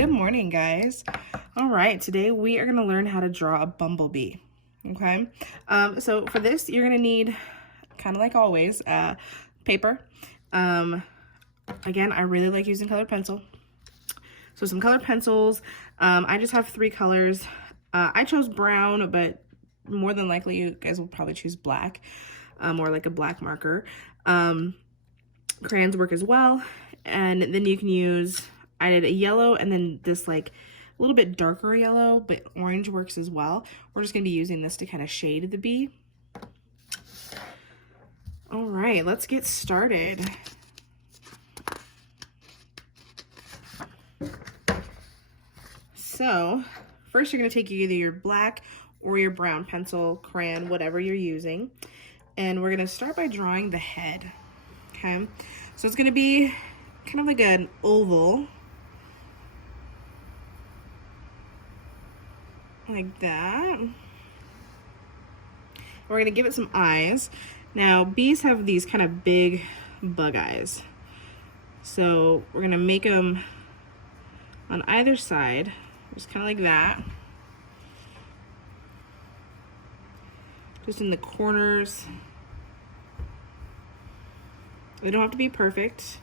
Good morning, guys. All right, today we are going to learn how to draw a bumblebee. Okay, so for this, you're going to need, kind of like always, paper. Again, I really like using colored pencil. So some colored pencils. I just have 3 colors. I chose brown, but more than likely you guys will probably choose black, or like a black marker. Crayons work as well. And then you can use, I did a yellow and then this like a little bit darker yellow, but orange works as well. We're just gonna be using this to kind of shade the bee. All right, let's get started. So first you're gonna take either your black or your brown pencil, crayon, whatever you're using. And we're gonna start by drawing the head, okay? So it's gonna be kind of like an oval, like that. We're gonna give it some eyes. Now, bees have these kind of big bug eyes. So we're gonna make them on either side, just kind of like that. Just in the corners. They don't have to be perfect.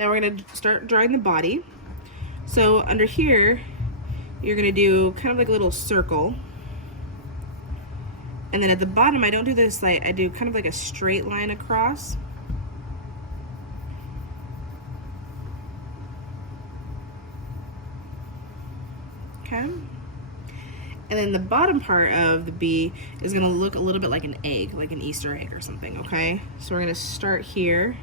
Now we're gonna start drawing the body. So under here, you're gonna do kind of like a little circle. And then at the bottom, I don't do this like, I do kind of like a straight line across. Okay. And then the bottom part of the bee is gonna look a little bit like an egg, like an Easter egg or something, okay? So we're gonna start here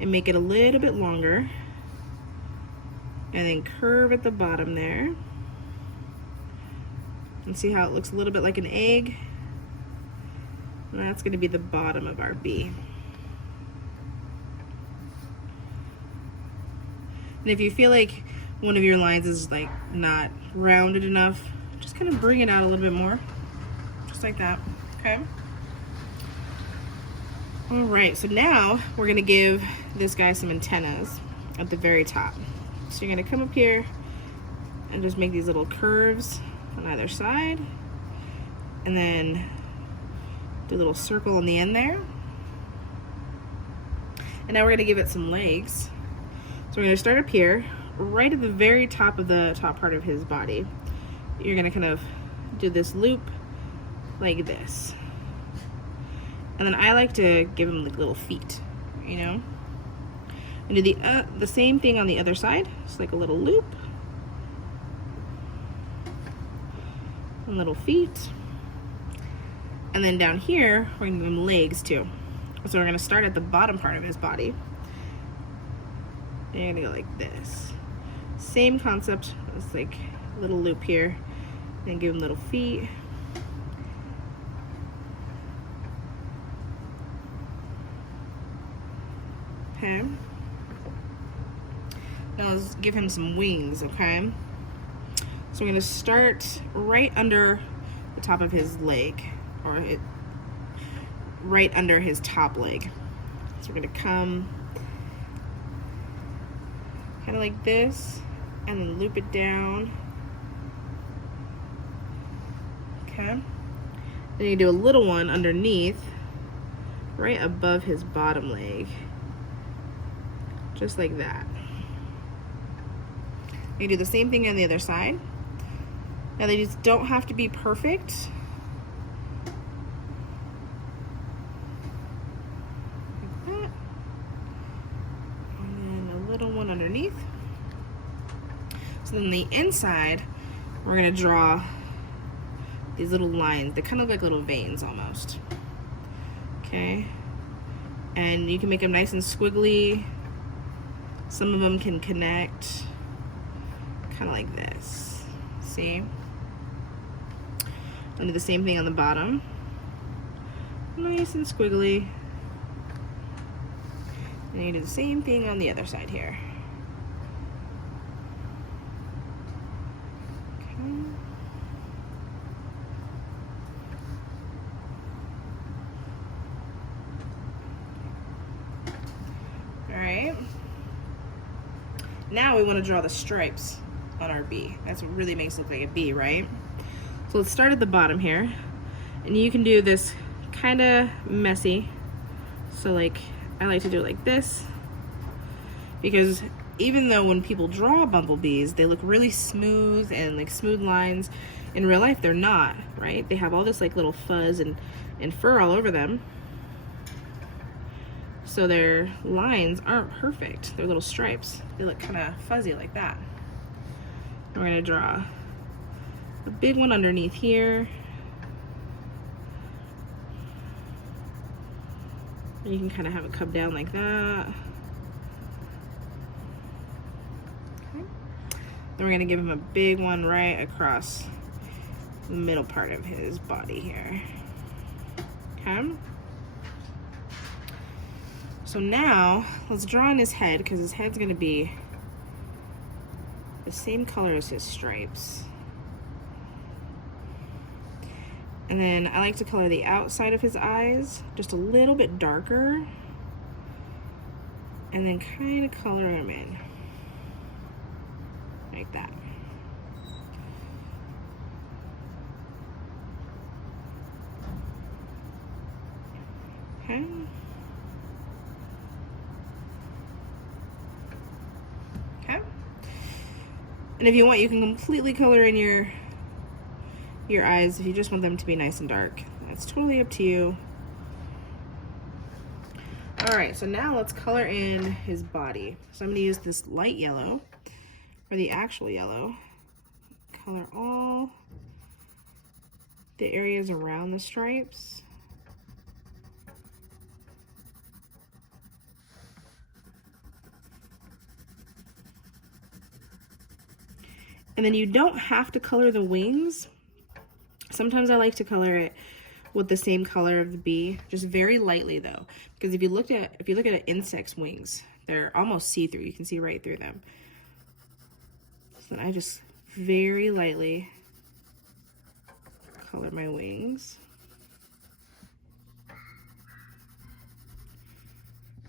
and make it a little bit longer. And then curve at the bottom there. And see how it looks a little bit like an egg? And that's gonna be the bottom of our bee. And if you feel like one of your lines is like not rounded enough, just kind of bring it out a little bit more. Just like that, okay? All right, so now we're gonna give this guy some antennas at the very top. So you're gonna come up here and just make these little curves on either side, and then do a little circle on the end there. And now we're gonna give it some legs. So we're gonna start up here, right at the very top of the top part of his body. You're gonna kind of do this loop like this. And then I like to give him like little feet, you know? And do the same thing on the other side. It's like a little loop. And little feet. And then down here, we're gonna give him legs too. So we're gonna start at the bottom part of his body. And you're gonna go like this. Same concept, it's like a little loop here. And give him little feet. Okay. Now let's give him some wings, okay? So we're gonna start right under the top of his leg, or right under his top leg. So we're gonna come kind of like this, and then loop it down. Okay. Then you do a little one underneath, right above his bottom leg. Just like that. You do the same thing on the other side. Now they just don't have to be perfect. Like that. And then a little one underneath. So then the inside, we're gonna draw these little lines. They kind of look like little veins almost. Okay. And you can make them nice and squiggly. Some of them can connect, kind of like this. See? And do the same thing on the bottom. Nice and squiggly. And you do the same thing on the other side here. All right. Now we want to draw the stripes on our bee. That's what really makes it look like a bee, right? So let's start at the bottom here. And you can do this kind of messy. So like, I like to do it like this. Because even though when people draw bumblebees, they look really smooth and like smooth lines, in real life they're not, right? They have all this like little fuzz and fur all over them. So their lines aren't perfect. They're little stripes. They look kind of fuzzy like that. We're gonna draw a big one underneath here. And you can kind of have it come down like that. Okay. Then we're gonna give him a big one right across the middle part of his body here. Okay. So now let's draw in his head, because his head's gonna be the same color as his stripes. And then I like to color the outside of his eyes just a little bit darker, and then kind of color him in like that. Okay. Okay. And if you want, you can completely color in your eyes if you just want them to be nice and dark. That's totally up to you. All right, so now let's color in his body. So I'm gonna use this light yellow for the actual yellow. Color all the areas around the stripes. And then you don't have to color the wings. Sometimes I like to color it with the same color of the bee, just very lightly though, because if you look at an insect's wings, they're almost see-through. You can see right through them. So then I just very lightly color my wings.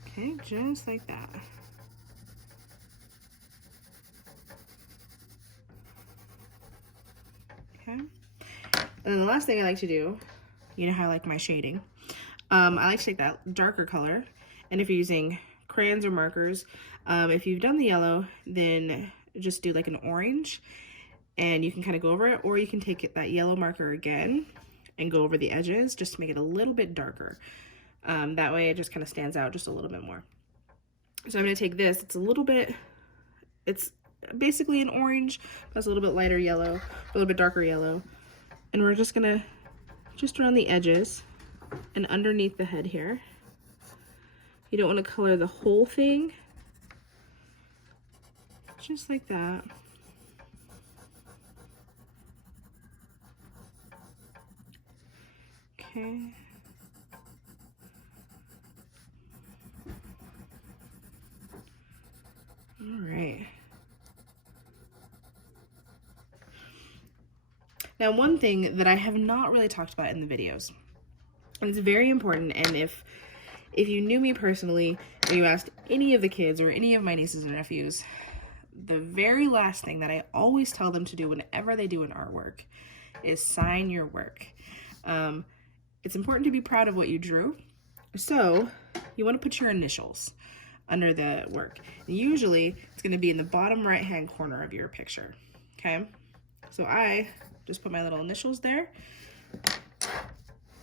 Okay, just like that. Okay. And then the last thing I like to do, you know how I like my shading. I like to take that darker color, and if you're using crayons or markers, if you've done the yellow, then just do like an orange, and you can kind of go over it, or you can take that yellow marker again and go over the edges just to make it a little bit darker. That way it just kind of stands out just a little bit more. So I'm going to take this, it's basically an orange, plus a little bit lighter yellow, a little bit darker yellow. And we're just gonna, just around the edges and underneath the head here. You don't want to color the whole thing, just like that. Okay. All right. Now, one thing that I have not really talked about in the videos, and it's very important, and if you knew me personally, or you asked any of the kids or any of my nieces and nephews, the very last thing that I always tell them to do whenever they do an artwork is sign your work. It's important to be proud of what you drew, so you want to put your initials under the work. And usually, it's going to be in the bottom right-hand corner of your picture, okay? So I just put my little initials there,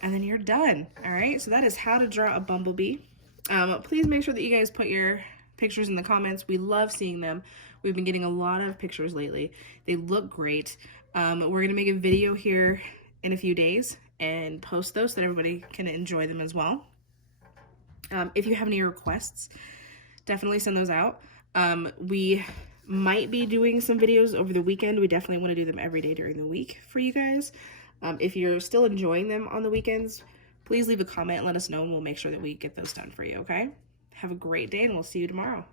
and then you're done. All right, so that is how to draw a bumblebee. Please make sure that you guys put your pictures in the comments. We love seeing them. We've been getting a lot of pictures lately. They look great. We're gonna make a video here in a few days and post those so that everybody can enjoy them as well. If you have any requests, definitely send those out. We might be doing some videos over the weekend. We definitely want to do them every day during the week for you guys. If you're still enjoying them on the weekends, please leave a comment and let us know, and we'll make sure that we get those done for you, okay? Have a great day, and we'll see you tomorrow.